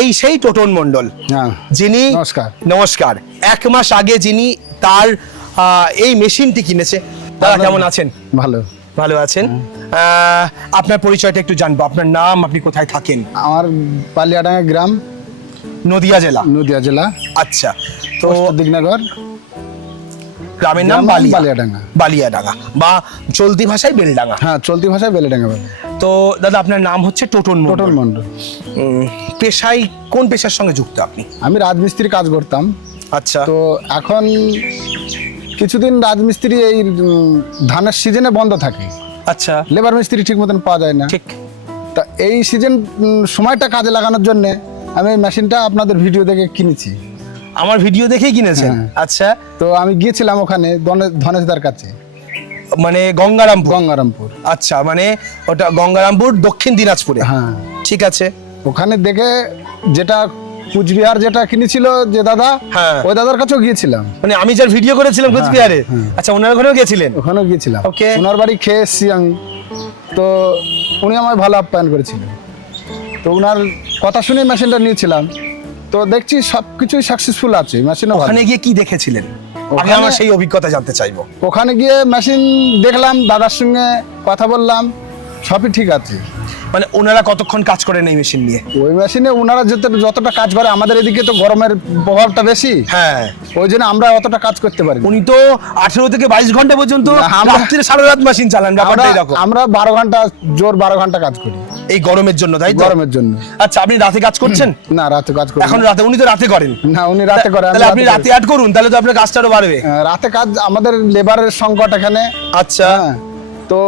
এই সেই টোটন মণ্ডল, যিনি নমস্কার 1 মাস আগে যিনি তার এই মেশিনটি কিনেছে। দাদা কেমন আছেন? ভালো আছেন। আপনার পরিচয়টা একটু জানবো, আপনার নাম, আপনি কোথায় থাকেন? আমার বালিয়াডাঙ্গা গ্রাম, নদিয়া জেলা। আচ্ছা, তো দিগনগর, গ্রামের নাম বালিয়াডাঙ্গা বা চলতি ভাষায় বেলডাঙ্গা। হ্যাঁ, চলতি ভাষায় বেলডাঙ্গা বলে। তো দাদা আপনার নাম হচ্ছে টোটন মণ্ডল। পেশায় কোন পেশার সঙ্গে যুক্ত আপনি? আমি রাজমিস্ত্রি কাজ করতাম। আচ্ছা, তো এখন কিছুদিন রাজমিস্ত্রি এই ধানের সিজনে বন্ধ থাকে। আচ্ছা, লেবার মিস্ত্রি ঠিক মতন পাওয়া যায় না। ঠিক। তা এই সিজন সময়টা কাজে লাগানোর জন্য আমি এই মেশিনটা আপনাদের ভিডিও দেখে কিনেছি। আমার ভিডিও দেখেই কিনেছেন? আচ্ছা, তো আমি গিয়েছিলাম ওখানে ধনেশদার কাছে, মানে গঙ্গারামপুর। আচ্ছা, মানে ওটা গঙ্গারামপুর দক্ষিণ দিনাজপুরে। হ্যাঁ, ঠিক আছে। ওখানে দেখে যেটা কুচবিহার যেটা কিনেছিল যে দাদা, ওই দাদার কাছেও গিয়েছিলাম। মানে আমি যার ভিডিও করেছিলাম কুচবিহারে। আচ্ছা, ওনার ঘরেও গেছিলেন? ওখানেও গিয়েছিলাম। ওকে, ওনার বাড়ি খেয়ে এসেছি আমি। তো উনি আমায় ভালো আপ্যায়ন করেছিলেন। তো ওনার কথা শুনে মেশিনটা নিয়েছিলাম। তো দেখছি সবকিছুই সাকসেসফুল আছে। মেশিন ওখানে গিয়ে কি দেখেছিলেন? আমি আমার সেই অভিজ্ঞতা জানতে চাইবো। ওখানে গিয়ে মেশিন দেখলাম, দাদার সঙ্গে কথা বললাম, সবই ঠিক আছে। মানে ওনারা কতক্ষণ কাজ করেন এই মেশিন নিয়ে? ওই মেশিনে ওনারা যতটা কাজ করে, আমাদের এদিকে তো গরমের প্রভাবটা বেশি। হ্যাঁ, ওই জন্য আমরা অতটা কাজ করতে পারি। উনি তো 18 থেকে 22 ঘন্টা পর্যন্ত রাত্রিরে সারা রাত মেশিন চালান। ব্যাপারটা এরকম। আমরা 12 ঘন্টা, জোর 12 ঘন্টা কাজ করি এই গরমের জন্য, তাই তো? গরমের জন্য। আচ্ছা, আপনি রাতে কাজ করছেন? না, রাতে কাজ করি এখন রাতে। উনি তো রাতে করেন? না, উনি রাতে করে। তাহলে আপনি রাতে অ্যাড করুন, তাহলে তো আপনার কাজটা আরো বাড়বে। রাতে কাজ, আমাদের লেবারের সংকট এখানে। আচ্ছা, তো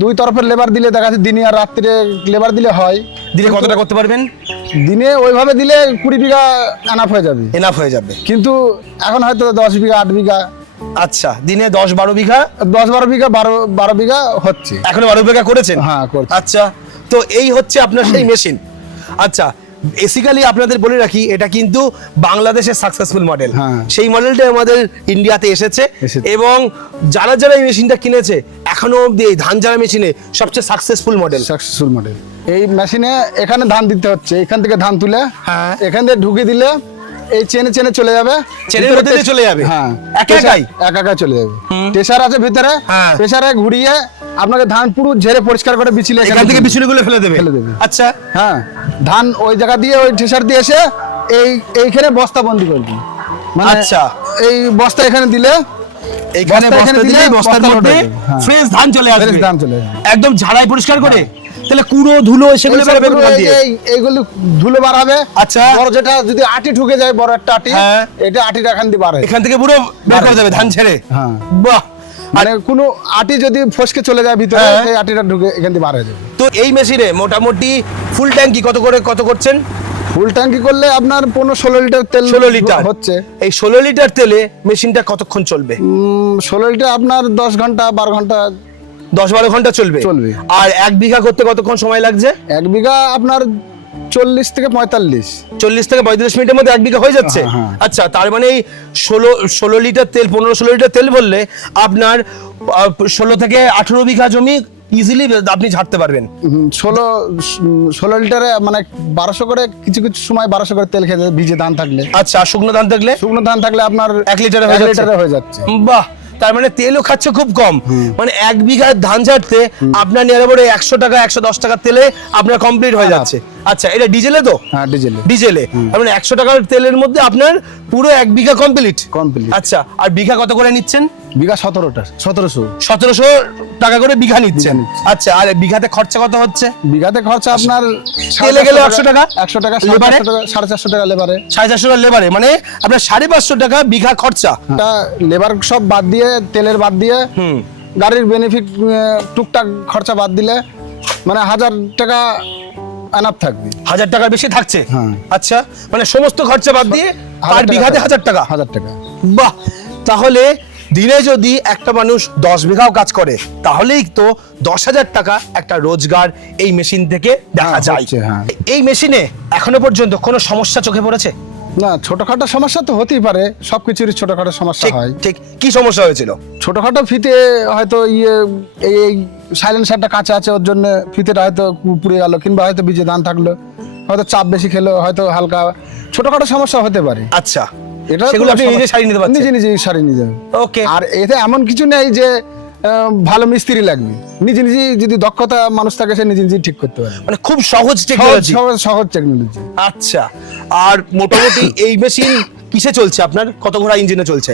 দুই তরফের লেবার দিলে দেখা যাচ্ছে দিনে আর রাত্রিরে লেবার দিলে হয়। দিনে কতটা করতে পারবেন? দিনে ওইভাবে দিলে 20 বিঘা এনাফ হয়ে যাবে। কিন্তু এখন হয়তো 10 বিঘা 8 বিঘা। আচ্ছা, দিনে 10-12 বিঘা, 10-12 বিঘা, 12 বিঘা হচ্ছে। এখন 12 বিঘা করেছেন? হ্যাঁ, করছি। আচ্ছা, তো এই হচ্ছে আপনার সেই মেশিন। আচ্ছা, বেসিক্যালি আপনাদের বলে রাখি, এটা কিন্তু বাংলাদেশের সাকসেসফুল মডেল। সেই মডেলটা আমাদের ইন্ডিয়াতে এসেছে এবং যারা এই মেশিনটা কিনেছে এখনো অবধি এই ধান ঝাড়া মেশিনে সবচেয়ে সাকসেসফুল মডেল। এই মেশিনে এখানে ধান দিতে হচ্ছে, এখান থেকে ধান তুলে এখান থেকে ঢুকে দিলে এই চেনে চলে যাবে, চেনের মধ্যে দিয়ে চলে যাবে। হ্যাঁ, একা চলে যাবে। প্রেসার আছে ভিতরে, প্রেসারে ঘুরিয়ে আপনাকে ধান পুরো ঝেড়ে পরিষ্কার করে বিচিলে এখান থেকে বিচুলিগুলো ফেলে দেবে। আচ্ছা, হ্যাঁ, ধান ওই জায়গা দিয়ে ওই ঠেসার দিয়ে এসে এইখানে বস্তা বন্দি করবে। মানে আচ্ছা, এই বস্তা এখানে দিলে, এইখানে বস্তা দিলে বস্তার মধ্যে ফ্রেশ ধান চলে আসবে। একদম ঝাড়াই পরিষ্কার করে। তাহলে কুড়ো ধুলো সেগুলো বের হবে কোথা দিয়ে? এইগুলো ধুলো বার হবে। আচ্ছা, বড় যেটা যদি আটি ঢুকে যায়, বড় একটা আটি, এটা আটিটা এখান দিয়ে বার হবে। এখান থেকে পুরো বের করে দেবে ধান ছেড়ে। হ্যাঁ, বাহ। মানে কোনো আটি যদি ফসকে চলে যায় ভিতরে, সেই আটিটা ঢুকে এখান দিয়ে বার হয়ে যাবে। তো এই মেশিনে মোটামুটি ফুল ট্যাঙ্কি কত করছেন? ফুল ট্যাঙ্কি করলে আপনার 15-16 লিটার তেল 16 লিটার হচ্ছে। এই 16 লিটার তেলে মেশিনটা কতক্ষণ চলবে? 16 লিটার আপনার 10 ঘন্টা 12 ঘন্টা 10-12 ঘন্টা চলবে। আর 1 বিঘা করতে কতক্ষণ সময় লাগছে? 1 বিঘা আপনার 40 থেকে 45 মিনিটের মধ্যে 1 বিঘা হয়ে যাচ্ছে। আচ্ছা, তার মানে এই 16 লিটার তেল, 15-16 লিটার তেল বললে আপনার 16 থেকে 18 বিঘা জমি ইজিলি আপনি ঝাড়তে পারবেন। 16 লিটারে মানে 1200 করে, কিছু সময় 1200 করে তেল খেতে, ভিজে ধান থাকলে। আচ্ছা, শুকনো ধান থাকলে আপনার 1 লিটারে হয়ে যাচ্ছে। বাহ, তার মানে তেলও খাচ্ছে খুব কম। মানে 1 বিঘা ধান ঝাড়তে আপনার নিরাপদে 100 টাকা 110 টাকা তেলে আপনার কমপ্লিট হয়ে যাচ্ছে। আচ্ছা, এটা ডিজেলে তো? হ্যাঁ, ডিজেলে। তার মানে 100 টাকার তেলের মধ্যে আপনার পুরো 1 বিঘা কমপ্লিট। আচ্ছা, আর বিঘা কত করে নিচ্ছেন? বিঘা 1700 টাকা করে বিঘা নিচ্ছেন। আচ্ছা, আর বিঘাতে খরচা কত হচ্ছে? বিঘাতে খরচা আপনার তেলে গেলে 100 টাকা, 450 টাকা লেবারে, 450 টাকা লেবারে, মানে আপনার 550 টাকা বিঘা খরচা। লেবার সব বাদ দিয়ে, তেলের বাদ দিয়ে, গাড়ির বেনিফিট টুকটাক খরচা বাদ দিলে মানে 1000 টাকা এনাফ থাকবে। 1000 টাকার বেশি থাকছে? আচ্ছা, মানে সমস্ত খরচা বাদ দিয়ে আর বিঘাতে 1000 টাকা। বাহ, তাহলে দিনে যদি একটা মানুষ 10 বিঘাও কাজ করে তাহলেই তো 10,000 টাকা একটা রোজগার এই মেশিন থেকে দেখা যায়। এই মেশিনে এখনো পর্যন্ত কোনো সমস্যা চোখে পড়েছে? না, ছোটখাটো সমস্যা তো হতেই পারে, সবকিছুরই ছোটখাটো সমস্যা হয়। ঠিক, কি সমস্যা হয়েছিল? ছোটখাটো ফিতে হয়তো এই সাইলেন্সারটা কাছে আছে, ওর জন্য ফিতেটা হয়তো পুড়ে গেল, কিংবা হয়তো ভিজে ধান থাকলো, হয়তো চাপ বেশি খেলো, হয়তো হালকা ছোটখাটো সমস্যা হতে পারে। আচ্ছা, এটা সেগুলো আপনি নিজে সারিয়ে নিতে পারছেন? নিজে নিজে সারিয়ে নিয়ে যাবে। ওকে। আর এতে এমন কিছু নেই যে ভালো মিস্ত্রি লাগবে, নিজে নিজে যদি দক্ষতা মানুষ থাকে সে নিজে নিজে ঠিক করতে পারে। মানে খুব সহজ টেকনোলজি। সহজ টেকনোলজি। আচ্ছা, আর মোটামুটি এই মেশিন কিসে চলছে আপনার? কত ঘোড়া ইঞ্জিনে চলছে?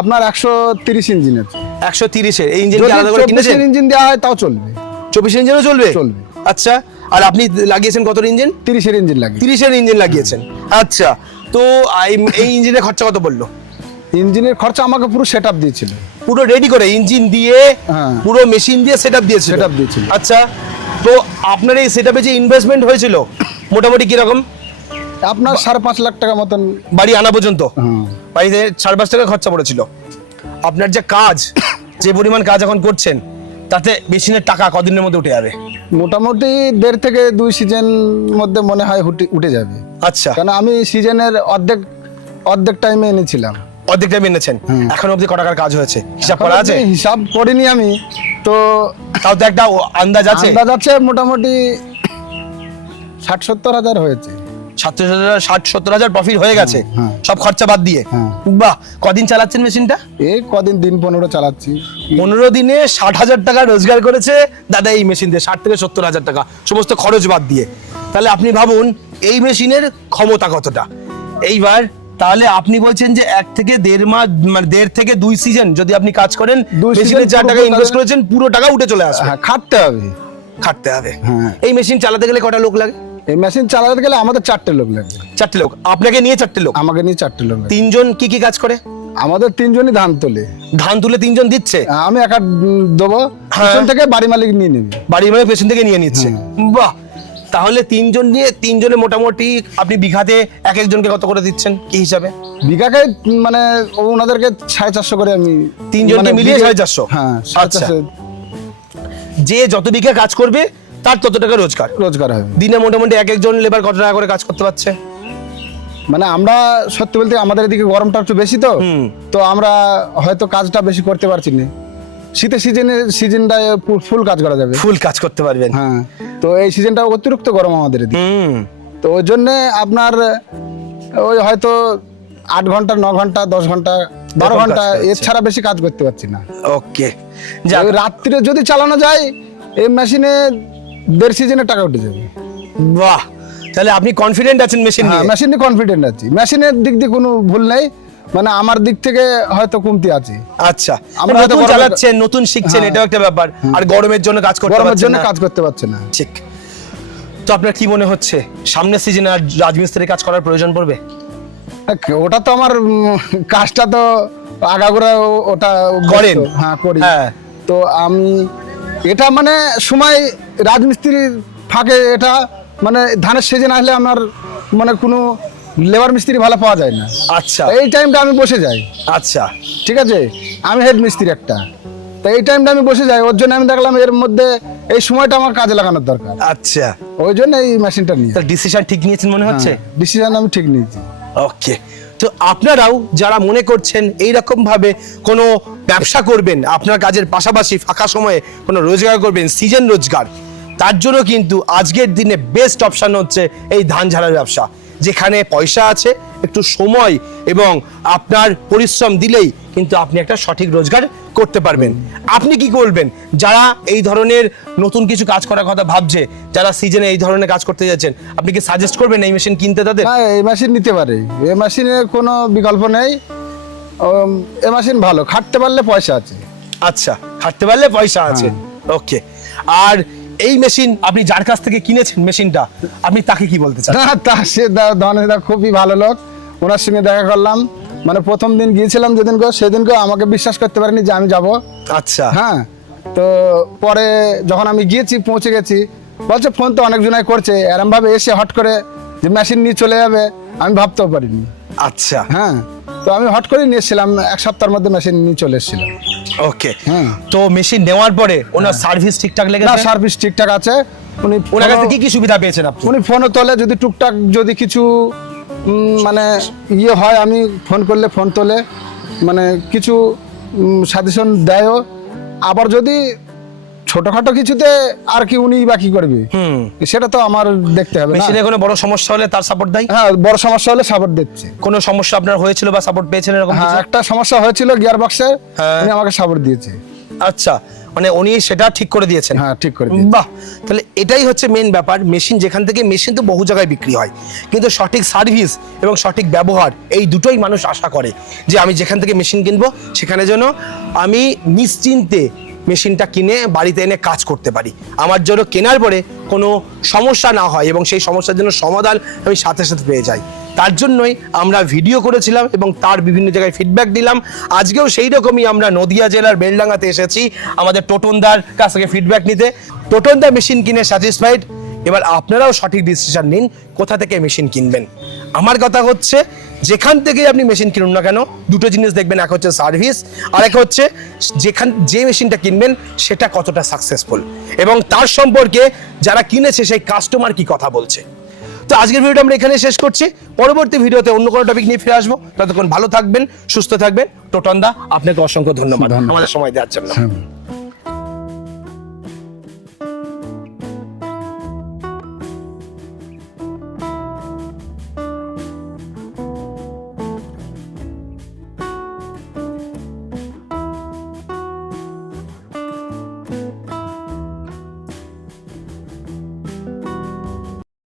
আপনার 130 ইঞ্জিন আছে। 130-এর এই ইঞ্জিন যদি কি আলাদা করে কিনেছেন? 24 ইঞ্জিন দেওয়া হয় তাও চলবে। 24 ইঞ্জিনও চলবে? চলবে। আচ্ছা, আর আপনি লাগিয়েছেন কত ইঞ্জিন? 30 ইঞ্জিন লাগে। 30-এর ইঞ্জিন লাগিয়েছেন। আচ্ছা, তো এই ইঞ্জিনের খরচা কত পড়লো? ইঞ্জিনের খরচা আমাকে পুরো সেটআপ দিয়েছিল, পুরো রেডি করে ইঞ্জিন দিয়ে, হ্যাঁ। পুরো মেশিন দিয়ে সেটআপ দিয়েছিল? সেটআপ দিয়েছিল। আচ্ছা, তো আপনার এই সেটআপে যে ইনভেস্টমেন্ট হয়েছিল মোটামুটি কি রকম? আপনার 5.5 লাখ টাকা মতন বাড়ি আনা পর্যন্ত? হ্যাঁ। বাড়িতে 5.5 টাকা খরচা পড়েছিল। আপনার যে কাজ, যে পরিমাণ কাজ এখন করছেন, তাতে মেশিনের টাকা কদিনের মধ্যে উঠে যাবে? মোটামুটি 1.5 থেকে 2 সিজন মধ্যে মনে হয় উঠে যাবে। আচ্ছা, কারণ আমি সিজনের অর্ধেক টাইমে এনেছিলাম। অর্ধেক টাইম এনেছেন? এখন অবধি কত টাকার কাজ হয়েছে হিসাব করা আছে? হিসাব করিনি আমি, তো তাও তো একটা আন্দাজ আছে? আন্দাজ আছে, মোটামুটি 60-70 হাজার হয়েছে। 60-70 হাজার প্রফিট হয়ে গেছে, হ্যাঁ। সব খরচা বাদ দিয়ে? হ্যাঁ। বাহ, কদিন চালাচ্ছেন মেশিনটা? এই কদিন, দিন 15 চালাচ্ছি। 15 দিনে 60,000 টাকা রোজগার করেছে দাদা এই মেশিন দিয়ে, 60 থেকে 70 হাজার টাকা সমস্ত খরচ বাদ দিয়ে। তাহলে আপনি ভাবুন এই মেশিনের ক্ষমতা কতটা। এইবার তাহলে আপনি বলছেন যে 1 থেকে 1.5 মাস, মানে 1.5 থেকে 2 সিজন যদি আপনি কাজ করেন, 2 মেশিনে season যা টাকা পুরো ইনভেস্ট করেছেন পুরো টাকা উঠে চলে আসবে। হ্যাঁ, খাটতে হবে। খাটতে হবে। হ্যাঁ। এই মেশিন চালাতে গেলে কটা লোক লাগে? এই মেশিন চালাতে গেলে আমাদের 4টে লোক লাগবে। 4টে লোক? আপনাকে নিয়ে 4টে লোক? আমাকে নিয়ে 4টে লোক লাগবে। 3জন কি কি কাজ করে? আমাদের 3 জনই ধান তোলে। ধান তুলে 3জন দিচ্ছে? আমি একা দেবো, হ্যাঁ। পিছন থেকে বাড়ি মালিক নিয়ে নেবে। বাড়ির মানে পেছন থেকে নিয়ে নিচ্ছে? বাহ, তাহলে 3জন নিয়ে 3জনে মোটামুটি আপনি বিঘাতে এক একজনকে কত করে দিচ্ছেন কি হিসাবে? বিঘাকে মানে ওনাদেরকে 450 করে আমি 3 জনকে মানে মিলিয়ে বিঘে- 450? হ্যাঁ, আচ্ছা। 450 যে যত বিঘা কাজ করবে তার তত টাকা রোজগার? রোজগার হবে। দিনে মোটামুটি এক একজন লেবার কত টাকা করে কাজ করতে পারছে? মানে আমরা সত্যি বলতে আমাদের এদিকে গরমটা একটু বেশি, তো আমরা হয়তো কাজটা বেশি করতে পারছি না। শীতের সিজনটায় ফুল কাজ করা যাবে। ফুল কাজ করতে পারবেন? হ্যাঁ, তো এই সিজনটা অতিরিক্ত গরম আমাদের এদিকে, হুম। তো ওই জন্যে আপনার ওই হয়তো 8 ঘন্টা, 9 ঘন্টা, 10 ঘন্টা, 12 এরকম ঘন্টা, কাজ করছে। এছাড়া বেশি কাজ করতে পারছি না। ওকে, যাক, ওই রাত্রিরে যদি চালানো যায় এই মেশিনে 1.5 সিজনের টাকা উঠে যাবে। বাহ, তাহলে আপনি কনফিডেন্ট আছেন মেশিন হ্যাঁ, নিয়ে? মেশিনে কনফিডেন্ট আছি, মেশিনের দিক দিয়ে কোনো ভুল নেই, মানে আমার দিক থেকে হয়তো কমতি আছে। আচ্ছা, আমরা হয়তো নতুন গরমে- চালাচ্ছেন, নতুন শিখছেন, হ্যাঁ। এটাও একটা ব্যাপার। আর গরমের জন্য কাজ করতে গরমের পারছেন জন্য না। কাজ করতে পারছে না। ঠিক। তো আপনার কি মনে হচ্ছে সামনের সিজনে আর রাজমিস্ত্রি কাজ করার প্রয়োজন পড়বে? ওটা তো আমার কাজটা তো আগাগোড়া ওটা করেন? হ্যাঁ, করি। হ্যাঁ। তো আমি এটা মানে সময় রাজমিস্ত্রির ফাঁকে এটা মানে ধানের সিজন আসলে আমার মানে কোনো লেবার মিস্ত্রি ভালো পাওয়া যায় না। আচ্ছা এই টাইমটা আমি বসে যাই। আচ্ছা, ঠিক আছে, আমি হেড মিস্ত্রি একটা, তো এই টাইমটা আমি বসে যাই, ওর জন্য আমি দেখলাম এর মধ্যে এই সময়টা আমার কাজে লাগানোর দরকার, আচ্ছা। ওই জন্য এই মেশিনটা নিয়ে তাহলে ডিসিশন ঠিক নিয়েছেন মনে হচ্ছে? ডিসিশন আমি ঠিক নিয়েছি। ওকে, তো আপনারাও যারা মনে করছেন এই রকম ভাবে কোনো ব্যবসা করবেন, আপনার কাজের পাশাপাশি ফাঁকা সময়ে কোনো রোজগার করবেন, সিজন রোজগার, তার জন্য কিন্তু আজকের দিনে বেস্ট অপশন হচ্ছে এই ধান ঝাড়ার ব্যবসা, যেখানে পয়সা আছে, একটু সময় এবং আপনার পরিশ্রম দিলেই কিন্তু আপনি একটা সঠিক রোজগার করতে পারবেন। আপনি কি করবেন যারা এই ধরনের নতুন কিছু কাজ করার কথা ভাবছে, যারা সিজনে এই ধরনের কাজ করতে যাচ্ছেন, আপনি কি সাজেস্ট করবেন এই মেশিন কিনতে তাদের? হ্যাঁ, এই মেশিন নিতে পারে, এই মেশিনে কোনো বিকল্প নেই। এই মেশিন ভালো, খাটতে পারলে পয়সা আছে। আচ্ছা, খাটতে পারলে পয়সা আছে। ওকে, আর এই মেশিন আপনি যার কাছ থেকে কিনেছেন মেশিনটা, আপনি তাকে কি বলতে চান? না, তা সে ধনেদা খুবই ভালো লোক, ওনার সঙ্গে দেখা করলাম, মানে প্রথম দিন গিয়েছিলাম যেদিনকে, সেদিনকে আমাকে বিশ্বাস করতে পারেনি যে আমি যাব। আচ্ছা, হ্যাঁ, তো পরে যখন আমি গিয়েছি, পৌঁছে গেছি, বলছে ফোন তো অনেকজনাই করছে, এরমভাবে এসে হট করে যে মেশিন নিয়ে চলে যাবে আমি ভাবতেও পারিনি। আচ্ছা, হ্যাঁ, তো আমি হট করে নিয়ে এসেছিলাম, 1 সপ্তাহের মধ্যে মেশিন নিয়ে চলে এসেছিলাম। ওকে, হ্যাঁ। তো মেশিন নেওয়ার পরে ওনার সার্ভিস ঠিকঠাক না, লেগেছে? সার্ভিস ঠিকঠাক আছে। উনি ওনার কাছে কি কি সুবিধা পেয়েছেন আপনি? উনি ফোনও তোলে, যদি টুকটাক যদি কিছু মানে ইয়ে হয়, আমি ফোন করলে ফোন তোলে, মানে কিছু সাজেশন দেয়ও। আবার যদি ছোটখাটো কিছুতে আর কি উনি বা কি করবে, সেটা তো আমার দেখতে হবে না। মেশিনে কোনো বড় সমস্যা হলে তার সাপোর্ট দেয়? হ্যাঁ, বড় সমস্যা হলে সাপোর্ট দিচ্ছে। কোনো সমস্যা আপনার হয়েছিল বা সাপোর্ট পেয়েছেন এরকম হ্যাঁ, কিছু? একটা সমস্যা হয়েছিল গিয়ার বক্সের, হ্যাঁ। উনি আমাকে সাপোর্ট দিয়েছে। আচ্ছা, মানে উনি সেটা ঠিক করে দিয়েছেন? হ্যাঁ, ঠিক করে দিয়েছে। বাহ, তাহলে এটাই হচ্ছে মেন ব্যাপার। মেশিন যেখান থেকে, মেশিন তো বহু জায়গায় বিক্রি হয়, কিন্তু সঠিক সার্ভিস এবং সঠিক ব্যবহার এই দুটোই মানুষ আশা করে, যে আমি যেখান থেকে মেশিন কিনবো সেখানে যেন আমি নিশ্চিন্তে মেশিনটা কিনে বাড়িতে এনে কাজ করতে পারি, আমার জন্য কেনার পরে কোনো সমস্যা না হয় এবং সেই সমস্যার জন্য সমাধান আমি সাথে সাথে পেয়ে যাই। তার জন্যই আমরা ভিডিও করেছিলাম এবং তার বিভিন্ন জায়গায় ফিডব্যাক দিলাম। আজকেও সেই রকমই আমরা নদিয়া জেলার বেলডাঙ্গাতে এসেছি আমাদের টোটনদার কাছ থেকে ফিডব্যাক নিতে। টোটনদা মেশিন কিনে স্যাটিসফাইড, এবার আপনারাও সঠিক ডিসিশন নিন কোথা থেকে মেশিন কিনবেন। আমার কথা হচ্ছে, যেখান থেকে আপনি মেশিন কিনুন না কেন, দুটো জিনিস দেখবেন, এক হচ্ছে সার্ভিস, আর এক হচ্ছে যে মেশিনটা কিনবেন সেটা কতটা সাকসেসফুল, এবং তার সম্পর্কে যারা কিনেছে সেই কাস্টমার কি কথা বলছে। তো আজকের ভিডিওটা আমরা এখানে শেষ করছি। পরবর্তী ভিডিওতে অন্য কোনো টপিক নিয়ে ফিরে আসবো। ততক্ষণ ভালো থাকবেন, সুস্থ থাকবেন। টোটনদা, আপনাকে অসংখ্য ধন্যবাদ আমাদের সময় দেওয়ার জন্য।